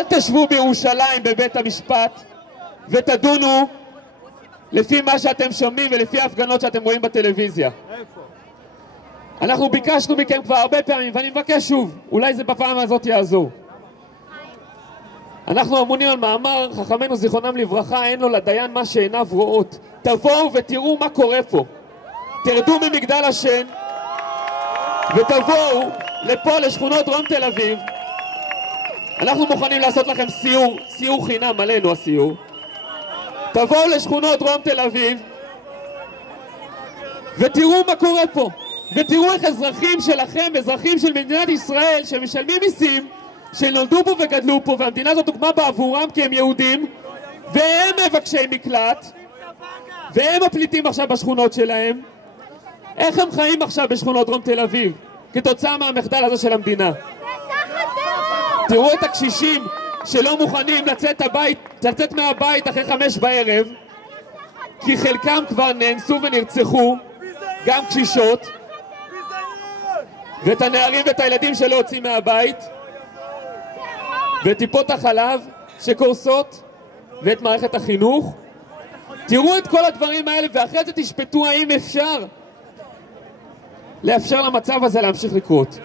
אל תשבו בירושלים בבית המשפט ותדונו לפי מה שאתם שומעים ולפי ההפגנות שאתם רואים בטלוויזיה. אנחנו ביקשנו מכם כבר הרבה פעמים, ואני מבקש שוב, אולי זה בפעם הזאת יעזור. אנחנו אמונים על מאמר חכמינו זיכרונם לברכה, אין לו לדיין מה שעיניו רואות. תבואו ותראו מה קורה פה. תרדו ממגדל השן ותבואו לפה לשכונות דרום תל אביב. אנחנו מוכנים לעשות לכם סיור חינם, עלינו הסיור. תבואו לשכונות דרום תל אביב ותראו מה קורה פה, ותראו איך אזרחים שלכם, אזרחים של מדינת ישראל שמשלמים מיסים, שנולדו פה וגדלו פה, והמדינה הזאת הוקמה בעבורם כי הם יהודים, והם מבקשי מקלט, והם הפליטים עכשיו בשכונות שלהם. איך הם חיים עכשיו בשכונות דרום תל אביב כתוצאה מהמחדל הזה של המדינה? תראו את הקשישים שלא מוכנים לצאת מהבית אחרי 5 בערב, כי חלקם כבר נאנסו ונרצחו, גם קשישות, ואת הנערים ואת הילדים שלא יוצאים מהבית, וטיפות החלב שקורסות, ואת מערכת החינוך. תראו את כל הדברים האלה, ואחרי זה תשפטו האם אפשר לאפשר למצב הזה להמשיך לקרות.